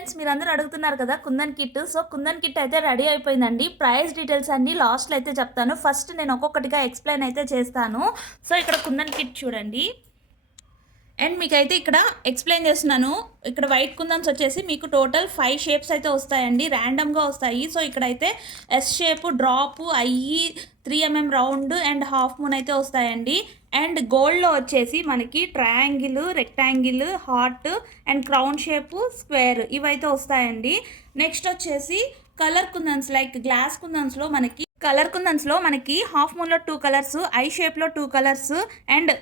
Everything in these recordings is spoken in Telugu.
ఫ్రెండ్స్ మీరందరూ అడుగుతున్నారు కదా kundan kit. So kundan kit అయితే రెడీ అయిపోయిందండి. ప్రైస్ డీటెయిల్స్ అన్నీ లాస్ట్లో అయితే చెప్తాను. ఫస్ట్ నేను ఒక్కొక్కటిగా ఎక్స్ప్లెయిన్ అయితే చేస్తాను. సో ఇక్కడ కుందన్ కిట్ చూడండి. అండ్ మీకైతే ఇక్కడ ఎక్స్ప్లెయిన్ చేస్తున్నాను. ఇక్కడ వైట్ కుందన్స్ వచ్చేసి మీకు టోటల్ 5 షేప్స్ అయితే వస్తాయండి, ర్యాండమ్గా వస్తాయి. సో ఇక్కడైతే ఎస్ షేప్, డ్రాప్, ఐఈ, 3mm round and half moon అయితే వస్తాయండి. అండ్ గోల్డ్లో వచ్చేసి మనకి triangle, rectangle, heart and crown shape, square ఇవైతే వస్తాయండి. నెక్స్ట్ వచ్చేసి కలర్ కుందన్స్ లైక్ గ్లాస్ కుందన్స్లో మనకి హాఫ్ మూన్లో 2 కలర్స్, ఐ షేప్లో 2 కలర్స్ అండ్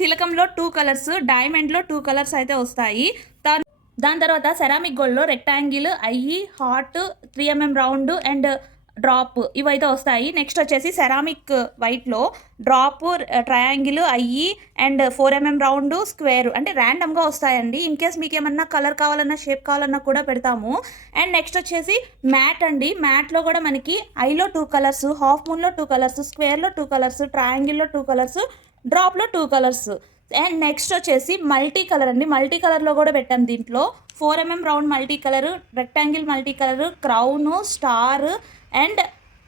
తిలకంలో 2 కలర్స్, డైమండ్లో 2 కలర్స్ అయితే వస్తాయి. దాని తర్వాత సెరామిక్ గోల్డ్లో రెక్టాంగిల్, ఐఈ, heart, 3mm round and drop ఇవైతే వస్తాయి. నెక్స్ట్ వచ్చేసి సెరామిక్ వైట్లో డ్రాప్, ట్రయాంగిల్, ఐఈ అండ్ 4mm రౌండ్, స్క్వేర్ అంటే ర్యాండమ్గా వస్తాయండి. ఇన్ కేస్ మీకు ఏమన్నా కలర్ కావాలన్నా, షేప్ కావాలన్నా కూడా పెడతాము. అండ్ నెక్స్ట్ వచ్చేసి మ్యాట్ అండి. మ్యాట్లో కూడా మనకి ఐలో 2 కలర్స్, హాఫ్ మూన్లో 2 కలర్స్, స్క్వేర్లో 2 కలర్స్, ట్రయాంగిల్లో 2 కలర్స్, డ్రాప్లో 2 కలర్స్. అండ్ నెక్స్ట్ వచ్చేసి మల్టీ కలర్ అండి. మల్టీ కలర్లో కూడా పెట్టాం. దీంట్లో 4mm round multi colour, rectangle multi colour, crown, star and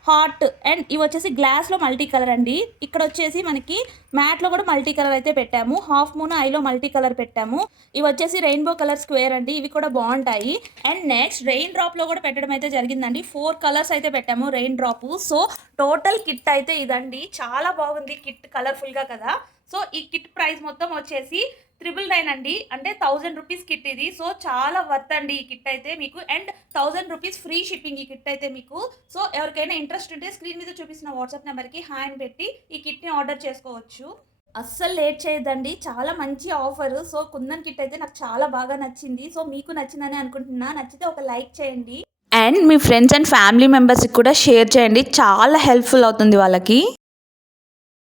heart and ఇవి వచ్చేసి గ్లాస్లో మల్టీ కలర్ అండి. ఇక్కడ వచ్చేసి మనకి మ్యాట్లో కూడా మల్టీ కలర్ అయితే పెట్టాము. హాఫ్ మూన్, ఐలో మల్టీ కలర్ పెట్టాము. ఇవి వచ్చేసి రెయిన్బో కలర్ స్క్వేర్ అండి. ఇవి కూడా బాగుంటాయి. అండ్ నెక్స్ట్ రెయిన్ డ్రాప్లో కూడా పెట్టడం అయితే జరిగిందండి. 4 కలర్స్ అయితే పెట్టాము rain drop. So total kit అయితే ఇదండి. చాలా బాగుంది కిట్, కలర్ఫుల్గా కదా. సో ఈ కిట్ ప్రైస్ మొత్తం వచ్చేసి 999 అండి. అంటే 1000 రూపీస్ కిట్ ఇది. సో చాలా వర్త్ అండి ఈ కిట్ అయితే మీకు. అండ్ 1000 రూపీస్ ఫ్రీ షిప్పింగ్ ఈ కిట్ అయితే మీకు. సో ఎవరికైనా ఇంట్రెస్ట్ ఉంటే స్క్రీన్ మీద చూపిస్తున్న వాట్సాప్ నెంబర్కి హాయ్ అని పెట్టి ఈ కిట్ని ఆర్డర్ చేసుకోవచ్చు. అస్సలు లేట్ చేయదండి, చాలా మంచి ఆఫర్. సో కుందన్ కిట్ అయితే నాకు చాలా బాగా నచ్చింది. సో మీకు నచ్చిందని అనుకుంటున్నా. నచ్చితే ఒక లైక్ చేయండి and me friends and family మెంబర్స్కి కూడా షేర్ చేయండి. చాలా హెల్ప్ఫుల్ అవుతుంది వాళ్ళకి.